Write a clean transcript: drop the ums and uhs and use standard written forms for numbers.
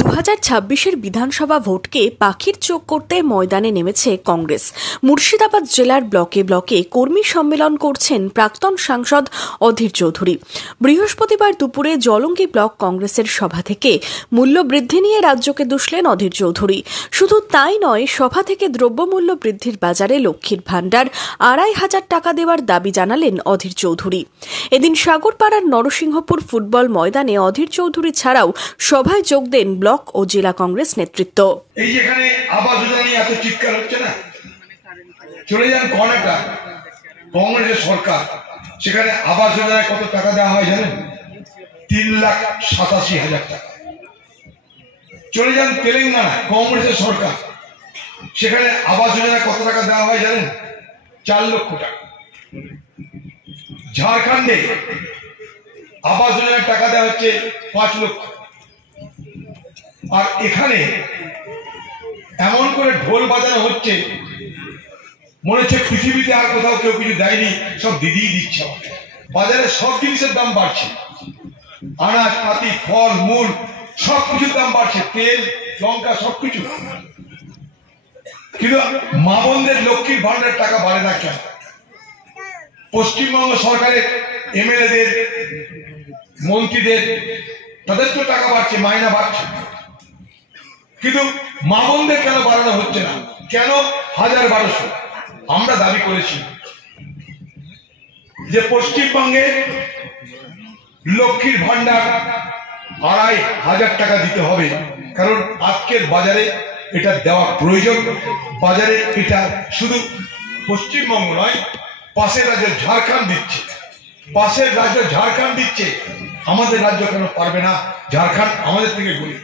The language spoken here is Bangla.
2026 বিধানসভা ভোটকে পাখির চোখ করতে ময়দানে নেমেছে কংগ্রেস। মুর্শিদাবাদ জেলার ব্লকে ব্লকে কর্মী সম্মেলন করছেন প্রাক্তন সাংসদ অধীর চৌধুরী। বৃহস্পতিবার দুপুরে জলঙ্গি ব্লক কংগ্রেসের সভা থেকে মূল্য বৃদ্ধি নিয়ে রাজ্যকে দুষলেন অধীর চৌধুরী। শুধু তাই নয়, সভা থেকে দ্রব্যমূল্য বৃদ্ধির বাজারে লক্ষ্মীর ভাণ্ডার 2500 টাকা দেওয়ার দাবি জানালেন অধীর চৌধুরী। এদিন সাগরপাড়ার নরসিংহপুর ফুটবল ময়দানে অধীর চৌধুরী ছাড়াও সভায় যোগ দেন ব্লক ও জেলা কংগ্রেস নেতৃত্ব। এই যেখানে আবাস যোজনা নিয়ে এত চিৎকার হচ্ছে না, চলে যান কর্ণাটক, কংগ্রেসের সরকার, সেখানে আবাস যোজনায় কত টাকা দেওয়া হয় জানেন? 3,87,000 টাকা। চলে যান তেলেঙ্গানা, কংগ্রেসের সরকার, সেখানে আবাস যোজনায় কত টাকা দেওয়া হয় জানেন? 4 লক্ষ টাকা। ঝাড়খণ্ডে আবাস যোজনায় টাকা দেওয়া হচ্ছে 5 লক্ষ। আর এখানে এমন করে ঢোল বাজানো হচ্ছে, মনে হচ্ছে পৃথিবীতে আর কোথাও কেউ কিছু দেয়নি, সব দিদিই দিচ্ছে। বাজারে সব জিনিসের দাম বাড়ছে, আনাজ পাতি, ফল মূল সব কিছুর দাম বাড়ছে, তেল লঙ্কা সবকিছু। কিন্তু মা বোনদের লক্ষ্মীর ভাণ্ডার টাকা বাড়ে না কেন? পশ্চিমবঙ্গ সরকারের এমএলএদের, মন্ত্রীদের, তাদের তো টাকা বাড়ছে, মাইনা বাড়ছে, কিন্তু মা বোনদের কেন বাড়ানো হচ্ছে না? কেন 1000-1200? আমরা দাবি করেছি যে পশ্চিমবঙ্গে লক্ষ্মীর ভাণ্ডার 2500 টাকা দিতে হবে, কারণ আজকের বাজারে এটা দেওয়া প্রয়োজন। বাজারে এটা শুধু পশ্চিমবঙ্গ নয়, পাশের রাজ্য ঝাড়খণ্ড দিচ্ছে, পাশের রাজ্য ঝাড়খণ্ড দিচ্ছে, আমাদের রাজ্য কেন পারবে না? ঝাড়খণ্ড আমাদের থেকে গরিব।